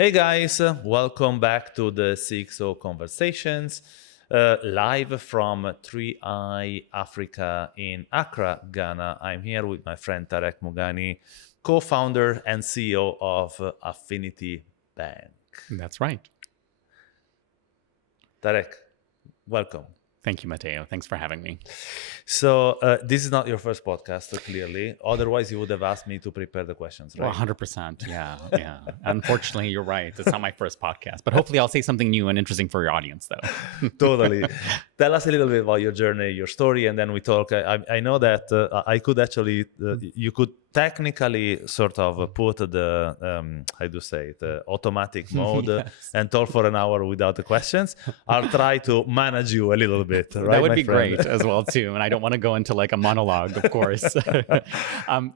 Hey guys, welcome back to the CXO Conversations, live from 3i Africa in Accra, Ghana. I'm here with my friend Tarek Mougani, co-founder and CEO of Affinity Bank. That's right. Tarek, welcome. Thank you, Matteo. Thanks for having me. So this is not your first podcast, clearly. Otherwise, you would have asked me to prepare the questions, right? Well, 100%. Yeah. Unfortunately, you're right. It's not my first podcast, but hopefully I'll say something new and interesting for your audience, though. Totally. Tell us a little bit about your journey, your story, and then we talk. I know that I could actually, you could technically sort of put the, how do you say it, automatic mode Yes. and talk for an hour without the questions. I'll try to manage you a little bit, right, That would my be friend? great as well, too. And I don't want to go into like a monologue, of course.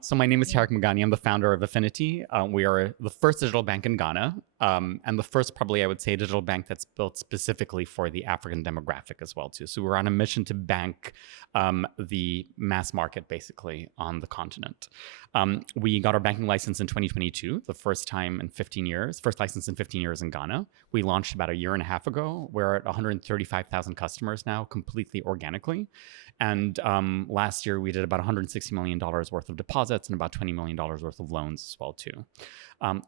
So my name is Tarek Mougani. I'm the founder of Affinity. We are the first digital bank in Ghana. And the first, probably, I would say, digital bank that's built specifically for the African demographic as well, too. So we're on a mission to bank the mass market, basically, on the continent. We got our banking license in 2022, the first time in 15 years, first license in 15 years in Ghana. We launched about a year and a half ago. We're at 135,000 customers now, completely organically. And last year, we did about $160 million worth of deposits and about $20 million worth of loans as well, too.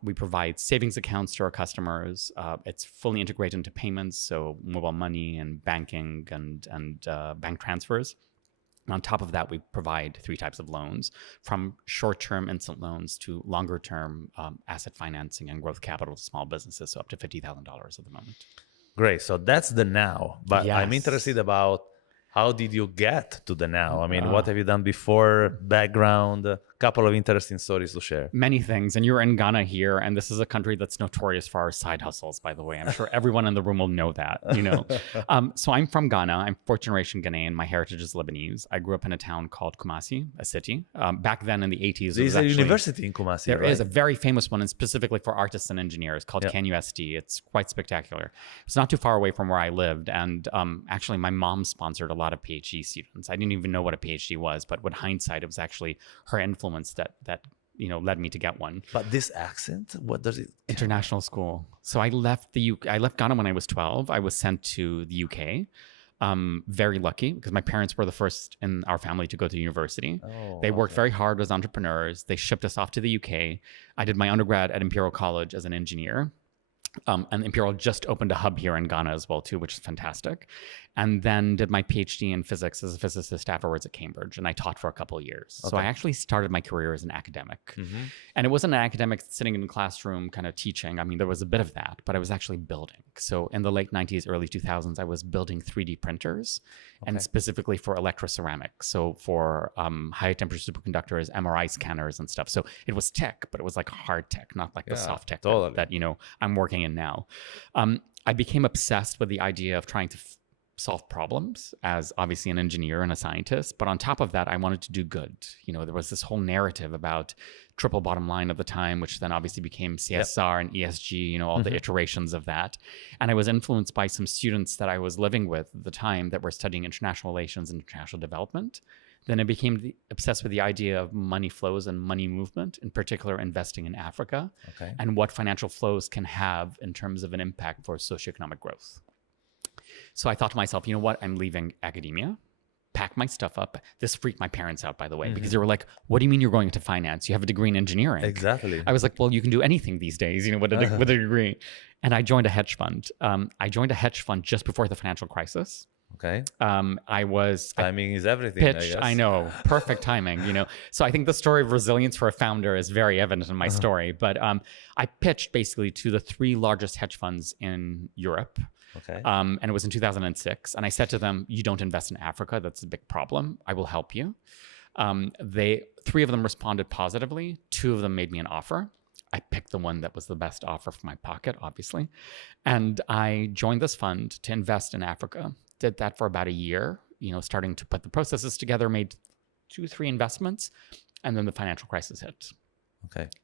We provide savings accounts to our customers. It's fully integrated into payments, so mobile money and banking and bank transfers. On top of that, we provide three types of loans, from short-term instant loans to longer-term asset financing and growth capital to small businesses, so up to $50,000 at the moment. Great. So that's the now. But I'm Yes. interested about how did you get to the now? I mean, what have you done before? Background, a couple of interesting stories to share. Many things. And you're in Ghana here, and this is a country that's notorious for our side hustles, by the way. I'm sure everyone in the room will know that, So I'm from Ghana. I'm fourth generation Ghanaian. My heritage is Lebanese. I grew up in a town called Kumasi, a city. Back then in the 80s, There's a university in Kumasi, There right? is a very famous one, and specifically for artists and engineers, called CanUSD. It's quite spectacular. It's not too far away from where I lived, and actually my mom sponsored a lot of PhD students. I didn't even know what a PhD was, but with hindsight, it was actually her influence that led me to get one. But this accent, what does it? International school. So I left I left Ghana when I was 12. I was sent to the UK. Very lucky because my parents were the first in our family to go to university. They worked very hard as entrepreneurs. They shipped us off to the UK. I did my undergrad at Imperial College as an engineer. And Imperial just opened a hub here in Ghana as well, too, which is fantastic. And then did my PhD in physics as a physicist afterwards at Cambridge. And I taught for a couple of years. So I actually started my career as an academic. And it wasn't an academic sitting in the classroom kind of teaching. I mean, there was a bit of that, but I was actually building. So in the late 90s, early 2000s, I was building 3D printers and specifically for electroceramics. So for high temperature superconductors, MRI scanners and stuff. So it was tech, but it was like hard tech, not like the soft tech that I'm working in now. I became obsessed with the idea of trying to solve problems as obviously an engineer and a scientist. But on top of that, I wanted to do good. There was this whole narrative about triple bottom line at the time, which then obviously became CSR and ESG, all the iterations of that. And I was influenced by some students that I was living with at the time that were studying international relations and international development. Then I became obsessed with the idea of money flows and money movement, in particular investing in Africa, and what financial flows can have in terms of an impact for socioeconomic growth. So I thought to myself, you know what? I'm leaving academia, pack my stuff up. This freaked my parents out, by the way, because they were like, what do you mean you're going into finance? You have a degree in engineering. Exactly. I was like, well, you can do anything these days, with a degree. And I joined a hedge fund. I joined a hedge fund just before the financial crisis. Timing is everything. Pitched, I know, perfect timing, So I think the story of resilience for a founder is very evident in my story. But I pitched basically to the three largest hedge funds in Europe. And it was in 2006. And I said to them, you don't invest in Africa. That's a big problem. I will help you. Three of them responded positively. Two of them made me an offer. I picked the one that was the best offer for my pocket, obviously. And I joined this fund to invest in Africa. Did that for about a year, starting to put the processes together, made 2-3 investments, and then the financial crisis hit.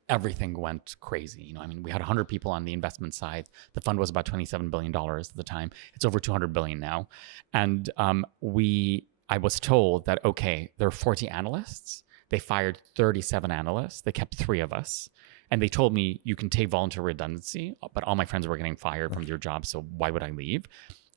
Everything went crazy. We had 100 people on the investment side. The fund was about $27 billion at the time. It's over 200 billion now. And I was told that, there are 40 analysts. They fired 37 analysts. They kept 3 of us. And they told me, you can take voluntary redundancy, but all my friends were getting fired from their jobs. So why would I leave?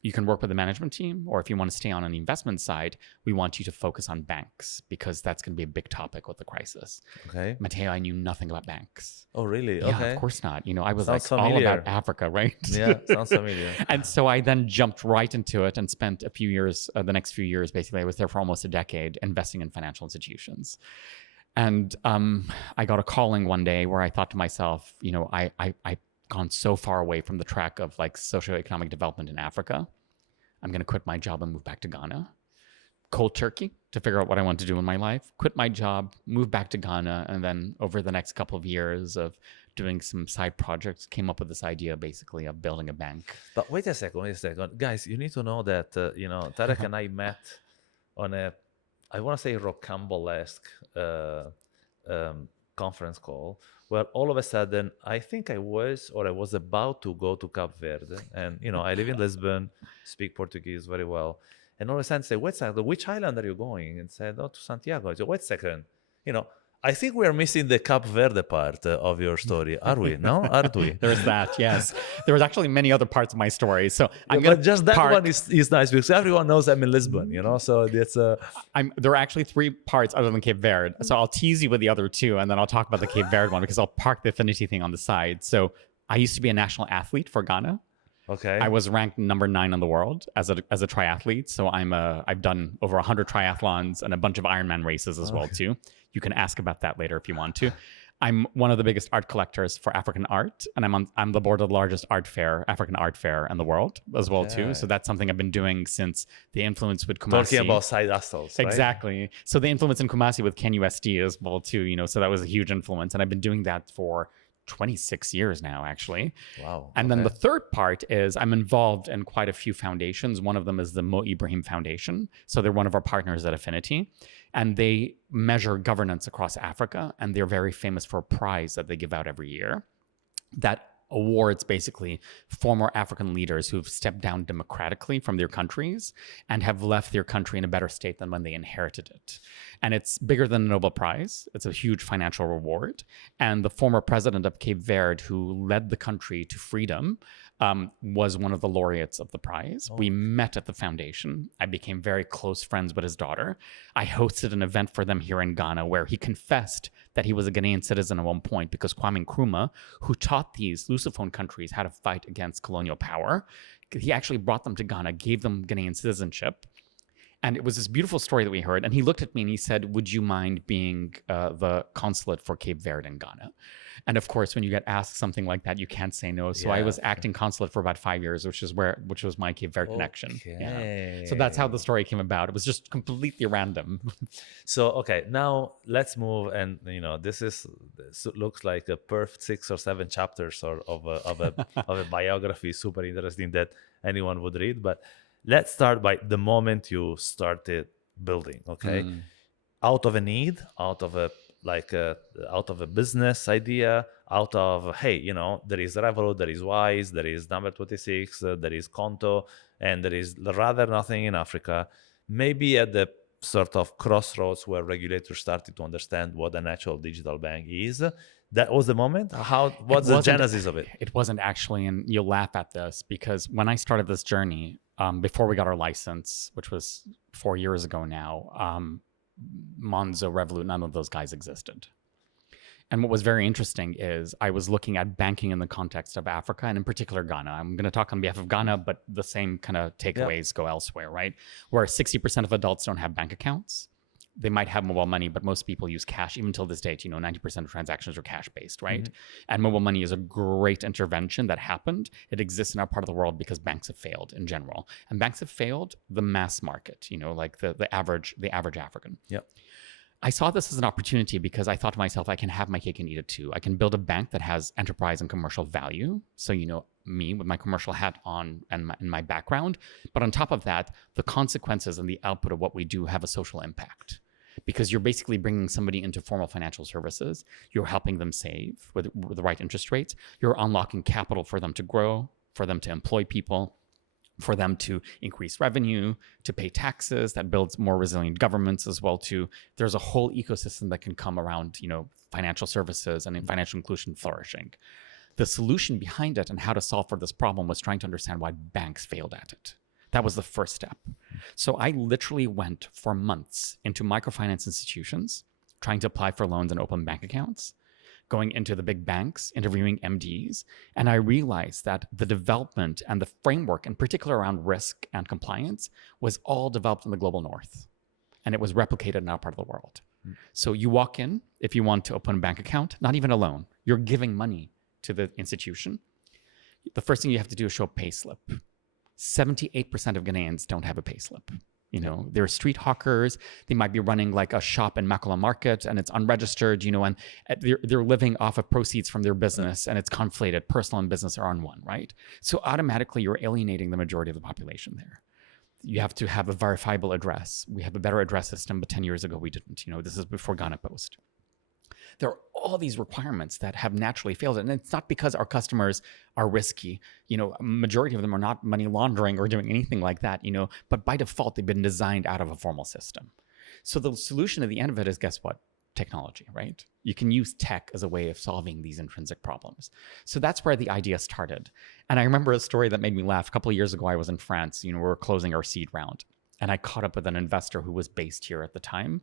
You can work with the management team, or if you want to stay on the investment side, we want you to focus on banks because that's going to be a big topic with the crisis. Okay. Matteo, I knew nothing about banks. Oh, really? Yeah, okay. of course not. You know, I was Sounds like familiar. all about Africa, right? Yeah, sounds familiar. And so I then jumped right into it and spent a few years, the next few years, basically, I was there for almost a decade investing in financial institutions. And I got a calling one day where I thought to myself, you know, I've gone so far away from the track of like socioeconomic development in Africa. I'm going to quit my job and move back to Ghana. Cold turkey to figure out what I want to do in my life. Quit my job, move back to Ghana, and then over the next couple of years of doing some side projects, came up with this idea basically of building a bank. But wait a second. Guys, you need to know that, you know, Tarek and I met on a, I want to say rocambolesque conference call where all of a sudden, I think I was about to go to Cape Verde. And, you know, I live in Lisbon, speak Portuguese very well. And all of a sudden say, wait a second, which island are you going? And said, oh, to Santiago. I said, wait a second. You know, I think we are missing the Cape Verde part of your story. Are we? No? Aren't we? There's that, yes. There was actually many other parts of my story. So I'm but just that one is nice because everyone knows I'm in Lisbon, you know? So it's... there are actually 3 parts other than Cape Verde. So I'll tease you with the other 2, and then I'll talk about the Cape Verde one because I'll park the Affinity thing on the side. So I used to be a national athlete for Ghana. Okay. I was ranked number 9 in the world as a triathlete. So I've done over 100 triathlons and a bunch of Ironman races as well too. You can ask about that later if you want to. I'm one of the biggest art collectors for African art, and I'm the board of the largest African art fair in the world as well too. So that's something I've been doing since the influence with Kumasi. Talking about side hustles, right? Exactly. So the influence in Kumasi with KenUSD as well too. You know, so that was a huge influence, and I've been doing that for 26 years now, actually. Wow. And then the third part is I'm involved in quite a few foundations. One of them is the Mo Ibrahim Foundation. So they're one of our partners at Affinity, and they measure governance across Africa. And they're very famous for a prize that they give out every year that awards basically former African leaders who've stepped down democratically from their countries and have left their country in a better state than when they inherited it. And it's bigger than the Nobel Prize. It's a huge financial reward. And the former president of Cape Verde, who led the country to freedom, was one of the laureates of the prize. We met at the foundation. I became very close friends with his daughter. I hosted an event for them here in Ghana where he confessed that he was a Ghanaian citizen at one point because Kwame Nkrumah, who taught these Lusophone countries how to fight against colonial power, he actually brought them to Ghana, gave them Ghanaian citizenship. And it was this beautiful story that we heard. And he looked at me and he said, would you mind being the consulate for Cape Verde in Ghana? And of course, when you get asked something like that, you can't say no. So I was acting consulate for about 5 years, which was my Cape Verde connection. Yeah. So that's how the story came about. It was just completely random. So, okay, now let's move. And, you know, this looks like a perfect 6 or 7 chapters of a biography, super interesting that anyone would read. But let's start by the moment you started building, okay? Out of a need, out of a business idea, out of, hey, you know, there is Revolut, there is Wise, there is Number 26, there is Konto, and there is rather nothing in Africa. Maybe at the sort of crossroads where regulators started to understand what an actual digital bank is. That was the moment? What's the genesis of it? It wasn't actually, and you'll laugh at this, because when I started this journey, before we got our license, which was 4 years ago now, Monzo, Revolut, none of those guys existed. And what was very interesting is I was looking at banking in the context of Africa, and in particular Ghana. I'm going to talk on behalf of Ghana, but the same kind of takeaways go elsewhere, right? Where 60% of adults don't have bank accounts. They might have mobile money, but most people use cash. Even till this date, you know, 90% of transactions are cash-based, right? And mobile money is a great intervention that happened. It exists in our part of the world because banks have failed in general. And banks have failed the mass market, you know, like the average African. Yep. I saw this as an opportunity because I thought to myself, I can have my cake and eat it too. I can build a bank that has enterprise and commercial value. So, you know, me with my commercial hat on and my background. But on top of that, the consequences and the output of what we do have a social impact. Because you're basically bringing somebody into formal financial services. You're helping them save with the right interest rates. You're unlocking capital for them to grow, for them to employ people. for them to increase revenue, to pay taxes. That builds more resilient governments as well too. There's a whole ecosystem that can come around, financial services and financial inclusion flourishing. The solution behind it and how to solve for this problem was trying to understand why banks failed at it. That was the first step. So I literally went for months into microfinance institutions, trying to apply for loans and open bank accounts, going into the big banks, interviewing MDs, and I realized that the development and the framework, in particular around risk and compliance, was all developed in the global north, and it was replicated in our part of the world. So you walk in, if you want to open a bank account, not even a loan, you're giving money to the institution. The first thing you have to do is show a pay slip. 78% of Ghanaians don't have a pay slip. They're street hawkers. They might be running like a shop in Makala Market and it's unregistered, and they're living off of proceeds from their business and it's conflated. Personal and business are on one, right? So automatically you're alienating the majority of the population there. You have to have a verifiable address. We have a better address system, but 10 years ago we didn't. This is before Ghana Post. There are all these requirements that have naturally failed. And it's not because our customers are risky. A majority of them are not money laundering or doing anything like that, but by default, they've been designed out of a formal system. So the solution at the end of it is, guess what? Technology, right? You can use tech as a way of solving these intrinsic problems. So that's where the idea started. And I remember a story that made me laugh. A couple of years ago, I was in France, we were closing our seed round. And I caught up with an investor who was based here at the time,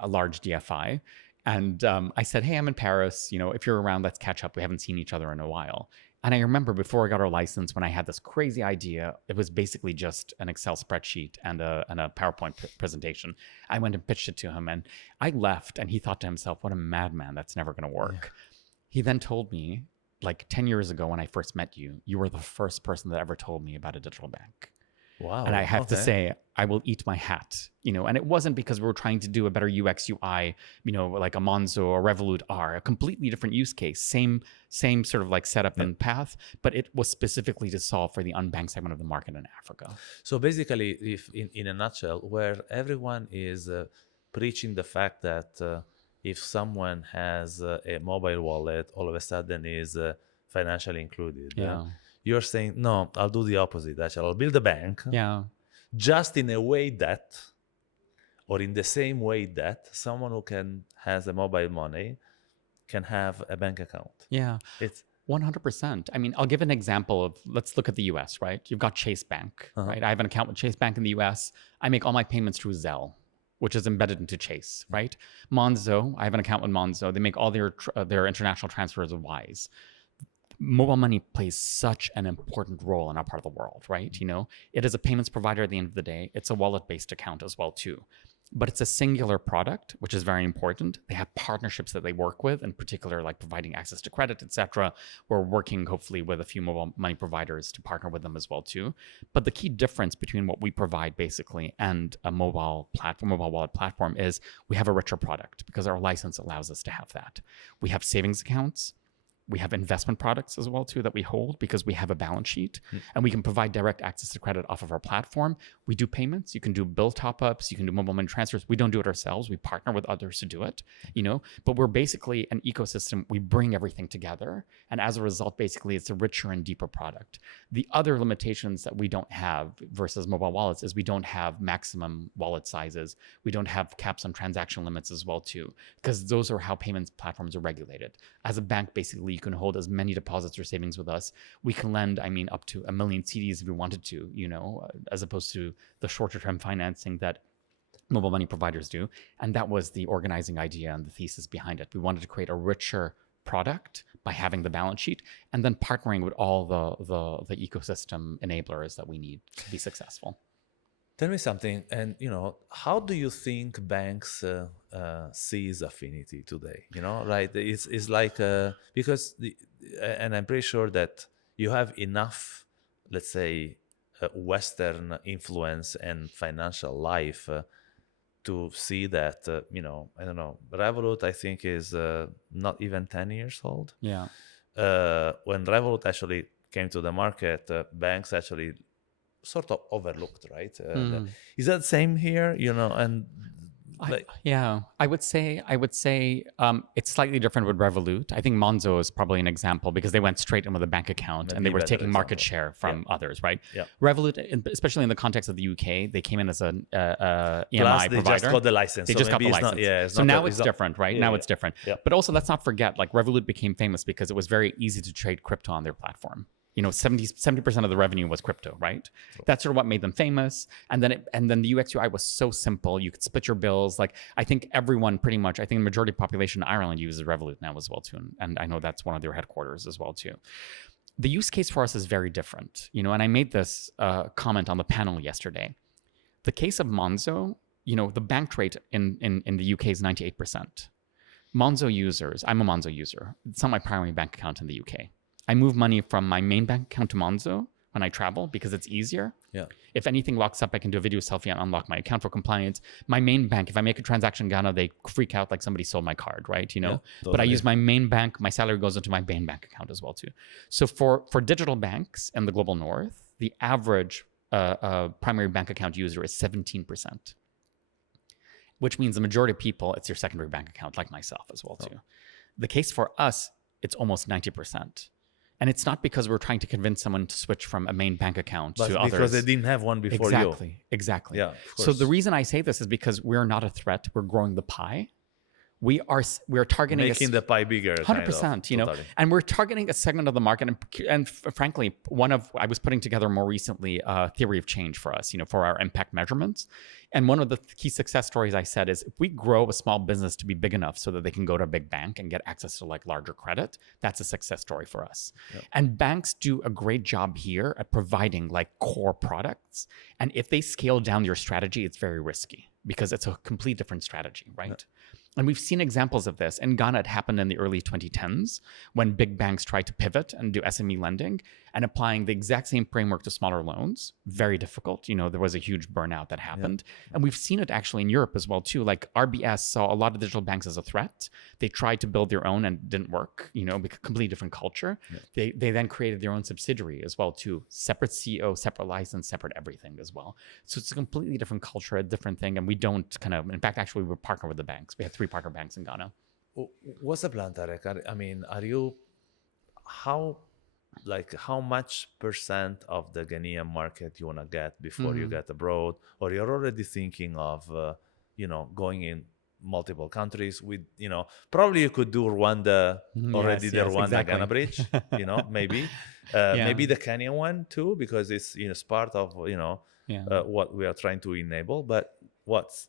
a large DFI. And I said, hey, I'm in Paris. If you're around, let's catch up. We haven't seen each other in a while. And I remember before I got our license, when I had this crazy idea, it was basically just an Excel spreadsheet and a PowerPoint presentation. I went and pitched it to him and I left and he thought to himself, what a madman, that's never going to work. Yeah. He then told me, like 10 years ago when I first met you, you were the first person that ever told me about a digital bank. Wow. And I have to say, I will eat my hat, and it wasn't because we were trying to do a better UX UI, like a Monzo or Revolut are, a completely different use case, same sort of like setup and path, but it was specifically to solve for the unbanked segment of the market in Africa. So basically, if in a nutshell, where everyone is preaching the fact that if someone has a mobile wallet, all of a sudden is financially included. Yeah. You're saying, no, I'll do the opposite. Actually, I'll build a bank. Yeah. Just in a way that, or in the same way that someone who has a mobile money can have a bank account. Yeah. It's 100%. I mean, I'll give an example of, let's look at the US, right? You've got Chase Bank, right? I have an account with Chase Bank in the US. I make all my payments through Zelle, which is embedded into Chase, right? Monzo, I have an account with Monzo. They make all their international transfers with Wise. Mobile money plays such an important role in our part of the world, right? It is a payments provider at the end of the day. It's a wallet-based account as well too. But it's a singular product, which is very important. They have partnerships that they work with, in particular, like providing access to credit, etc. We're working hopefully with a few mobile money providers to partner with them as well too. But the key difference between what we provide basically and a mobile wallet platform is we have a richer product because our license allows us to have that. We have savings accounts. We have investment products as well too that we hold because we have a balance sheet and we can provide direct access to credit off of our platform. We do payments. You can do bill top-ups. You can do mobile money transfers. We don't do it ourselves. We partner with others to do it, but we're basically an ecosystem. We bring everything together. And as a result, basically it's a richer and deeper product. The other limitations that we don't have versus mobile wallets is we don't have maximum wallet sizes. We don't have caps on transaction limits as well too, because those are how payments platforms are regulated. As a bank, basically, you can hold as many deposits or savings with us. We can lend, up to 1 million CDs if we wanted to, as opposed to the shorter term financing that mobile money providers do. And that was the organizing idea and the thesis behind it. We wanted to create a richer product by having the balance sheet and then partnering with all the ecosystem enablers that we need to be successful. Tell me something, and how do you think banks sees Affinity today? Right? It's like because and I'm pretty sure that you have enough, let's say, Western influence and financial life to see that I don't know. Revolut, I think, is not even 10 years old. Yeah. When Revolut actually came to the market, banks actually sort of overlooked, right? Is that the same here? And I would say it's slightly different with Revolut. I think Monzo is probably an example because they went straight in with a bank account and they were taking market share from others, right? Yeah. Revolut, especially in the context of the UK, they came in as an EMI Plus, they provider. just got the license. They just got the license. So now it's different, right? Now it's different. Yeah. But also, let's not forget, like Revolut became famous because it was very easy to trade crypto on their platform. 70% of the revenue was crypto, right? That's sort of what made them famous. And then the UX UI was so simple. You could split your bills. Like I think everyone pretty much, I think the majority of the population in Ireland uses Revolut now as well too. And I know that's one of their headquarters as well too. The use case for us is very different, and I made this comment on the panel yesterday. The case of Monzo, the bank rate in the UK is 98%. Monzo users, I'm a Monzo user. It's not my primary bank account in the UK. I move money from my main bank account to Monzo when I travel because it's easier. Yeah. If anything locks up, I can do a video selfie and unlock my account for compliance. My main bank, if I make a transaction in Ghana, they freak out like somebody stole my card, right? Totally. But I use my main bank, my salary goes into my main bank account as well too. So for digital banks in the global north, the average primary bank account user is 17%, which means the majority of people, it's your secondary bank account like myself as well too. The case for us, it's almost 90%. And it's not because we're trying to convince someone to switch from a main bank account to others. Because they didn't have one before you. Exactly. Yeah, so the reason I say this is because we're not a threat. We're growing the pie. We are targeting making the pie bigger. 100%, totally. And we're targeting a segment of the market. And frankly, I was putting together more recently a theory of change for us, for our impact measurements. And one of the key success stories I said is if we grow a small business to be big enough so that they can go to a big bank and get access to like larger credit, that's a success story for us. Yep. And banks do a great job here at providing like core products. And if they scale down your strategy, it's very risky because it's a complete different strategy, right? Yep. And we've seen examples of this. In Ghana, it happened in the early 2010s when big banks tried to pivot and do SME lending and applying the exact same framework to smaller loans. Very difficult. There was a huge burnout that happened. Yeah. And we've seen it actually in Europe as well too. Like RBS saw a lot of digital banks as a threat. They tried to build their own and it didn't work, because completely different culture. Yeah. They then created their own subsidiary as well too. Separate CEO, separate license, separate everything as well. So it's a completely different culture, a different thing. And we don't in fact, actually we partner with the banks. We have 3 partner banks in Ghana. What's the plan, Tarek? I mean, how much % of the Ghanaian market you want to get before you get abroad, or you're already thinking of, going in multiple countries with, probably you could do Rwanda already, the Rwanda exactly. Ghana bridge, maybe, maybe the Kenyan one too, because it's part of, what we are trying to enable. But what's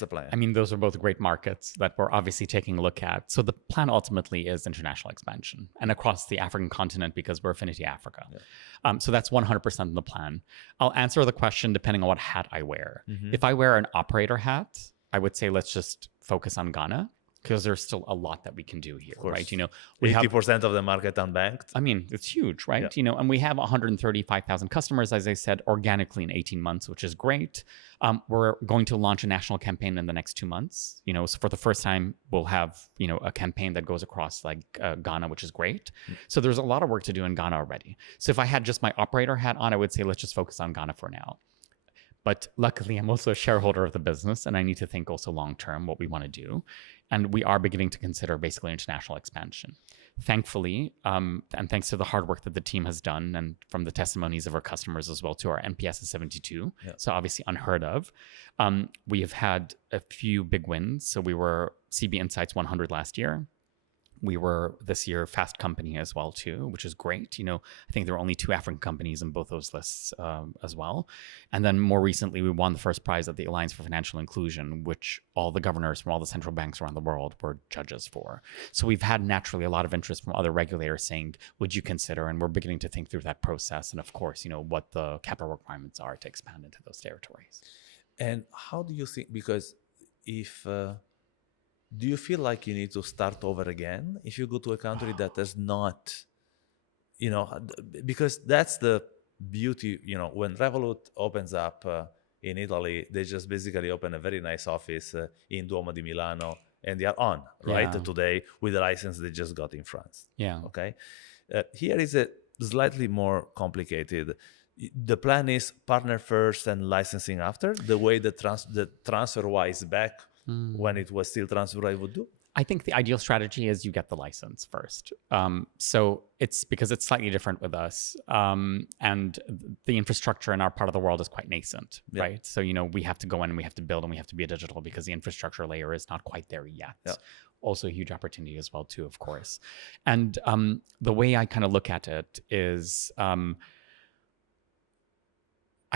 the plan? I mean, those are both great markets that we're obviously taking a look at. So the plan ultimately is international expansion and across the African continent because we're Affinity Africa. Yeah. So that's 100% the plan. I'll answer the question depending on what hat I wear. Mm-hmm. If I wear an operator hat, I would say let's just focus on Ghana because there's still a lot that we can do here, right? We 80% of the market unbanked. I mean, it's huge, right? Yeah. And we have 135,000 customers, as I said, organically in 18 months, which is great. We're going to launch a national campaign in the next 2 months. So for the first time, we'll have, a campaign that goes across like Ghana, which is great. Mm-hmm. So there's a lot of work to do in Ghana already. So if I had just my operator hat on, I would say, let's just focus on Ghana for now. But luckily, I'm also a shareholder of the business, and I need to think also long-term what we want to do. And we are beginning to consider basically international expansion. Thankfully, and thanks to the hard work that the team has done and from the testimonies of our customers as well too, our NPS is 72, so obviously unheard of. We have had a few big wins. So we were CB Insights 100 last year. We were this year Fast Company as well too, which is great. I think there are only 2 African companies in both those lists as well. And then more recently, we won the first prize at the Alliance for Financial Inclusion, which all the governors from all the central banks around the world were judges for. So we've had naturally a lot of interest from other regulators saying, would you consider? And we're beginning to think through that process. And of course, what the capital requirements are to expand into those territories. And how do you think, because do you feel like you need to start over again if you go to a country that does not, because that's the beauty, when Revolut opens up in Italy, they just basically open a very nice office in Duomo di Milano and they are on, right? Today with the license they just got in France. Yeah. Okay. Here is a slightly more complicated. the plan is partner first and licensing after, the way the transfer wise back when it was still transfer I would do? I think the ideal strategy is you get the license first. So it's because it's slightly different with us. And the infrastructure in our part of the world is quite nascent, right? So, we have to go in and we have to build and we have to be digital because the infrastructure layer is not quite there yet. Also a huge opportunity as well too, of course. And the way I kind of look at it is I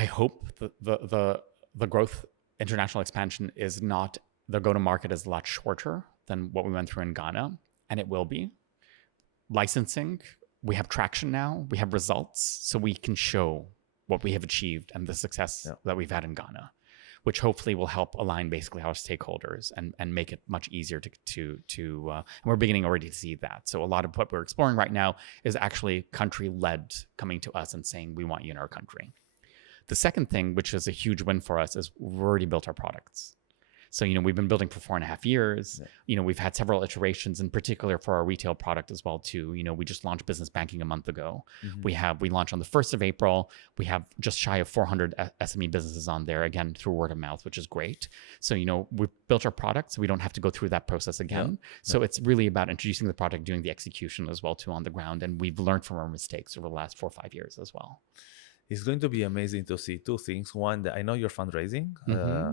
hope the growth international expansion is not, the go-to-market is a lot shorter than what we went through in Ghana, and it will be. Licensing, we have traction now, we have results, so we can show what we have achieved and the success that we've had in Ghana, which hopefully will help align basically our stakeholders and make it much easier to and we're beginning already to see that. So a lot of what we're exploring right now is actually country-led coming to us and saying, we want you in our country. The second thing, which is a huge win for us, is we've already built our products. So, we've been building for 4.5 years. We've had several iterations, in particular for our retail product as well too. We just launched business banking a month ago. We launched on the 1st of April. We have just shy of 400 SME businesses on there, again, through word of mouth, which is great. So, we've built our product, so we don't have to go through that process again. So it's really about introducing the product, doing the execution as well too on the ground. And we've learned from our mistakes over the last 4 or 5 years as well. It's going to be amazing to see two things. One, I know you're fundraising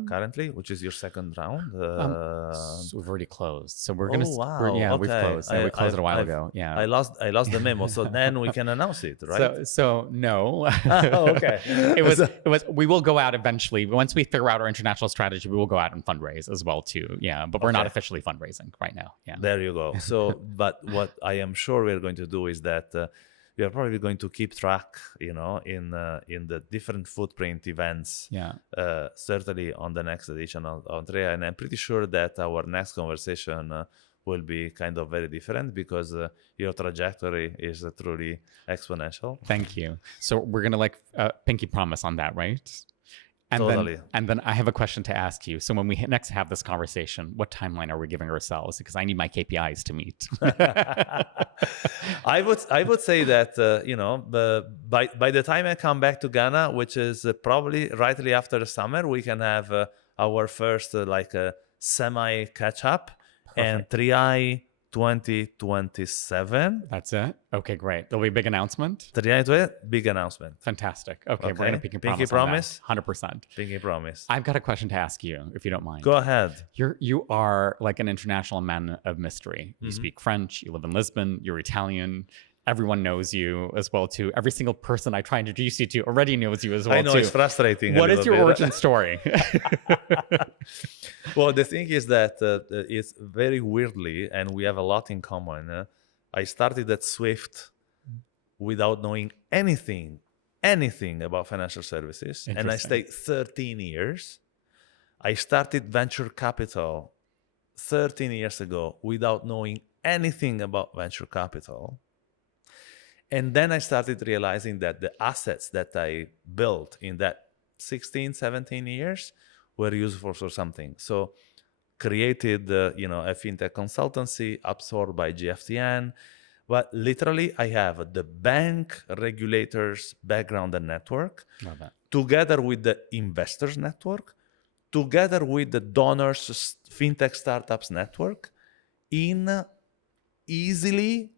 currently, which is your second round. So we've already closed. So we're gonna. Wow. We've closed. We closed it a while ago. Yeah. I lost the memo. So then we can announce it, right? So no. Okay. It was. We will go out eventually. Once we figure out our international strategy, we will go out and fundraise as well too. Yeah. But we're not officially fundraising right now. Yeah. There you go. So, but what I am sure we're going to do is that. We are probably going to keep track, in the different footprint events. Certainly on the next edition of Andrea, and I'm pretty sure that our next conversation will be kind of very different because your trajectory is truly exponential. Thank you. So we're gonna pinky promise on that, right? And totally. Then I have a question to ask you. So when we next have this conversation, what timeline are we giving ourselves? Because I need my KPIs to meet. I would say that by the time I come back to Ghana, which is probably rightly after the summer, we can have our first semi catch up. And 3i 2027. That's it. Okay, great. There'll be a big announcement. Big announcement. Fantastic. Okay. We're gonna pinky promise. 100%. Pinky promise. I've got a question to ask you, if you don't mind. Go ahead. You are like an international man of mystery. You speak French. You live in Lisbon. You're Italian. Everyone knows you as well too. Every single person I try to introduce you to already knows you as well too. I know, it's frustrating. What is your origin story? Well, the thing is that it's very weirdly, and we have a lot in common. I started at Swift without knowing anything about financial services, and I stayed 13 years. I started venture capital 13 years ago without knowing anything about venture capital. And then I started realizing that the assets that I built in that 16, 17 years were useful for something. So created, a fintech consultancy absorbed by GFTN. But literally, I have the bank regulators background and network, together with the investors network, together with the donors fintech startups network, in easily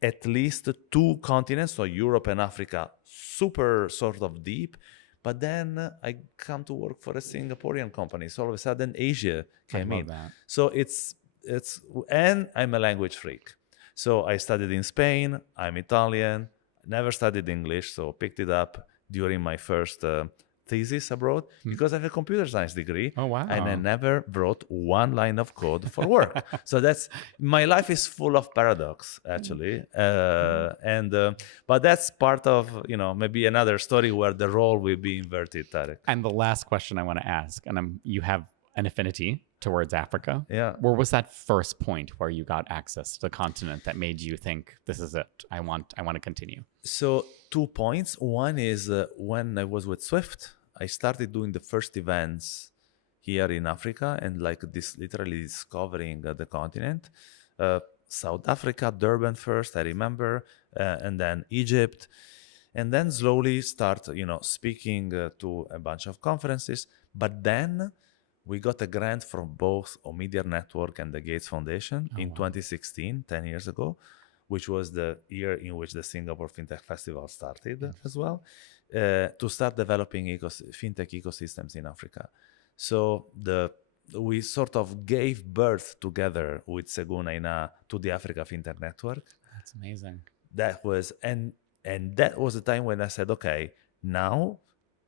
at least 2 continents, so Europe and Africa, super sort of deep. But then I come to work for a Singaporean company. So all of a sudden Asia came in. So and I'm a language freak. So I studied in Spain, I'm Italian, never studied English, so picked it up during my first thesis abroad because I have a computer science degree. Oh, wow. And I never wrote one line of code for work. So my life is full of paradox, actually. But that's part of, maybe another story where the role will be inverted, Tarek. And the last question I want to ask, and you have an affinity towards Africa. Yeah. Where was that first point where you got access to the continent that made you think, this is it, I want to continue? So 2 points. One is when I was with Swift, I started doing the first events here in Africa and literally discovering the continent. South Africa, Durban first, I remember, and then Egypt. and then slowly start, speaking to a bunch of conferences. But then we got a grant from both Omidyar Network and the Gates Foundation in 2016, 10 years ago, which was the year in which the Singapore FinTech Festival started as well, to start developing fintech ecosystems in Africa. So we sort of gave birth together with Segun Aina to the Africa FinTech Network. That's amazing. That was, and that was the time when I said, okay, now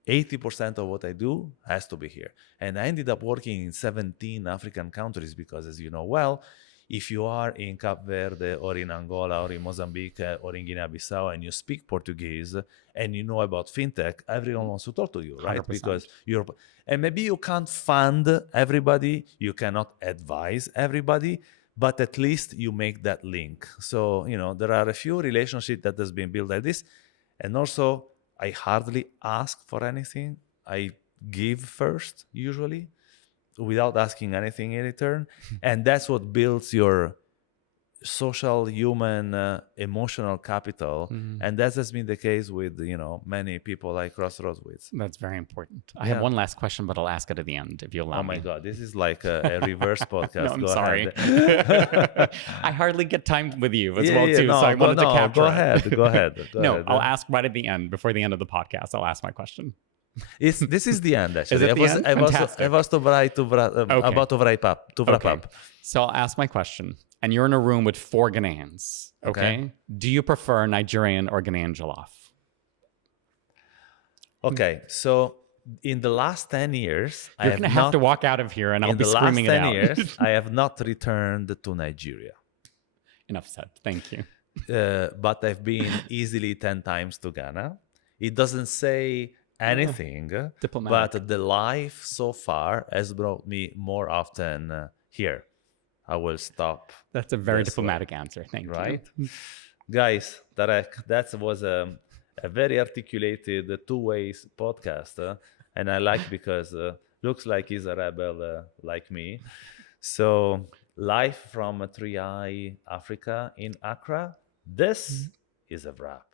80% of what I do has to be here. And I ended up working in 17 African countries because, as you know well, if you are in Cape Verde or in Angola or in Mozambique or in Guinea-Bissau and you speak Portuguese and you know about fintech, everyone wants to talk to you, right? 100%. Because and maybe you can't fund everybody, you cannot advise everybody, but at least you make that link. So, there are a few relationships that has been built like this. And also, I hardly ask for anything. I give first, usually, without asking anything in return. And that's what builds your social, human, emotional capital. And that has been the case with, many people I crossroads with. That's very important. I have one last question, but I'll ask it at the end if you allow me. Oh my God, this is like a reverse podcast. No, I'm Go sorry. ahead. I hardly get time with you as well, too. No, so I wanted to capture go it. ahead. Go ahead. I'll ask right at the end, before the end of the podcast. I'll ask my question. This is the end, actually. Is it the end? I was about to wrap up. So I'll ask my question. And you're in a room with 4 Ghanaians. Okay. Do you prefer Nigerian or Ghanaian jollof? Okay. So in the last 10 years, you're going to have to walk out of here and I'll be screaming it out. In the last 10 years, I have not returned to Nigeria. Enough said. Thank you. But I've been easily 10 times to Ghana. It doesn't say anything, diplomatic. But the life so far has brought me more often here. I will stop. That's a very diplomatic answer. Thank you. Right? Guys, Tarek, that was a very articulated two-way podcast. And I like because looks like he's a rebel like me. So live from 3i Africa in Accra. This is a wrap.